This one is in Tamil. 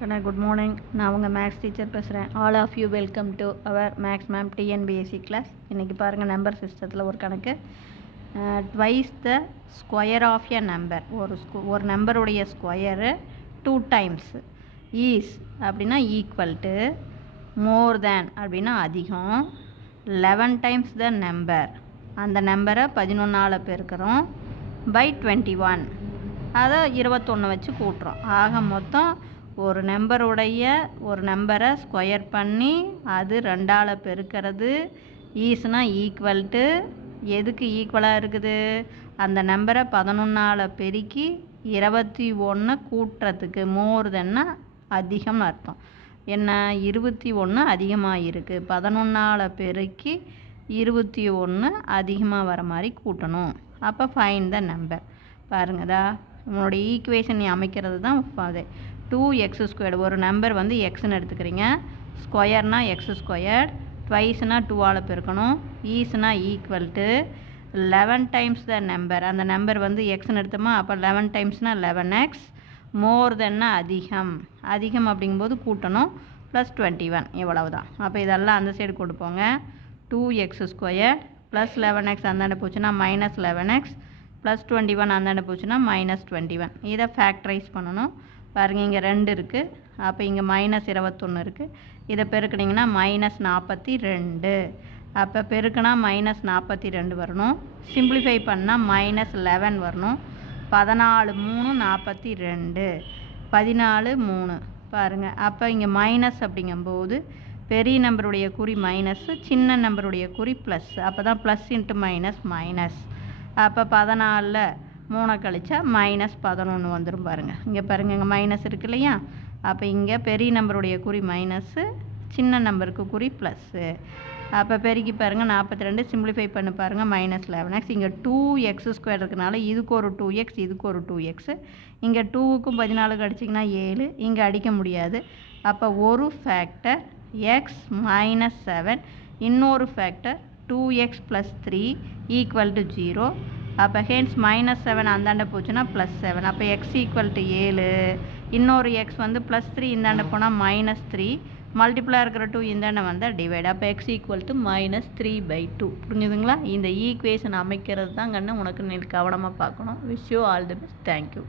கண்ணா குட் மார்னிங். நான் உங்கள் மேக்ஸ் டீச்சர் பேசுகிறேன். All of you welcome to our maths ma'am TNPSC class. இன்றைக்கி பாருங்கள், நம்பர் சிஸ்டத்தில் ஒரு கணக்கு. Twice the square of a number. ஒரு நம்பருடைய ஸ்கொயரு 2 டைம்ஸ் ஈஸ் அப்படின்னா ஈக்குவல் டு, மோர் தேன் அப்படின்னா அதிகம், 11 டைம்ஸ் த நம்பர், அந்த நம்பரை 11ஆல் பெருக்கிறோம், பை 21, அதை 21 வச்சு கூட்டுறோம். ஆக மொத்தம் ஒரு நம்பரை ஸ்கொயர் பண்ணி அது 2ஆல் பெருக்கிறது. ஈஸ்னா ஈக்குவல் டு, எதுக்கு ஈக்குவலாக இருக்குது, அந்த நம்பரை 11ஆல் பெருக்கி 21 கூட்டுறதுக்கு. மோர் தென்னா அதிகம்னு அர்த்தம். என்ன, 21 அதிகமாக இருக்குது, 11ஆல் பெருக்கி 21 அதிகமாக வர மாதிரி கூட்டணும். அப்போ ஃபைண்ட் த நம்பர். பாருங்கதா, உங்களுடைய ஈக்குவேஷன் அமைக்கிறது தான் அது. 2x², ஒரு நம்பர் வந்து எக்ஸ்ன்னு எடுத்துக்கிறீங்க, ஸ்கொயர்னால் x², ட்வைஸ்னா 2ஆல் பெருக்கணும், ஈஸ்னா equal to 11 times the number, அந்த நம்பர் வந்து எக்ஸ்ன்னு எடுத்தோமா, அப்போ 11 டைம்ஸ்னால் 11x, மோர் தென்னா அதிகம் அப்படிங்கும்போது கூட்டணும், ப்ளஸ் 21, இவ்வளவு தான். அப்போ இதெல்லாம் அந்த சைடு கொடுப்போங்க. 2x² ப்ளஸ் 11x அந்தாண்ட போச்சுன்னா மைனஸ் 11x, ப்ளஸ் 21 அந்தாண்ட போச்சுன்னா மைனஸ் 21. இதை ஃபேக்டரைஸ் பண்ணணும். பாருங்கள், இங்கே 2 இருக்குது, அப்போ இங்கே மைனஸ் 21 இருக்குது. இதை பெருக்கினீங்கன்னா மைனஸ் 42. அப்போ பெருக்குனா மைனஸ் 42 வரணும், சிம்பிளிஃபை பண்ணால் மைனஸ் 11 வரணும். 14 3 42, 14 3. பாருங்கள், அப்போ இங்கே மைனஸ் அப்படிங்கும்போது பெரிய நம்பருடைய குறி மைனஸ், சின்ன நம்பருடைய குறி ப்ளஸ். அப்போ தான் ப்ளஸ் இன்ட்டு மைனஸ் மைனஸ். அப்போ 14 3 கழிச்சா மைனஸ் 11 வந்துடும். பாருங்கள், இங்கே பாருங்கள், இங்கே மைனஸ் இருக்கு இல்லையா. அப்போ இங்கே பெரிய நம்பருடைய குறி மைனஸ்ஸு, சின்ன நம்பருக்கு குறி ப்ளஸ்ஸு. அப்போ பெருக்கி பாருங்கள், 42, சிம்பிளிஃபை பண்ணி பாருங்கள், மைனஸ் 11x. இங்கே 2x² இருக்கனால இதுக்கு ஒரு 2x, இதுக்கு ஒரு 2x. இங்கே 2க்கும் 14 அடிச்சிங்கன்னா 7, இங்கே அடிக்க முடியாது. அப்போ ஒரு ஃபேக்டர் எக்ஸ் மைனஸ் 7, இன்னொரு ஃபேக்டர் 2x + 3 ஈக்குவல் டு 0. அப்போ ஹென்ஸ் மைனஸ் 7 அந்தாண்ட போச்சுன்னா ப்ளஸ் 7. அப்போ எக்ஸ் ஈக்குவல் டு 7, இன்னொரு எக்ஸ் வந்து ப்ளஸ் 3 இந்தாண்ட போனால் மைனஸ் 3, மல்டிப்ளாக இருக்கிற 2 இந்தாண்ட வந்தால் டிவைட். அப்போ எக்ஸ் ஈக்குவல் டு -3/2. புரிஞ்சுதுங்களா? இந்த ஈக்குவேஷன் அமைக்கிறது தான் கண்ணு உனக்கு கவனமாக பார்க்கணும். Wish you all the best. Thank you.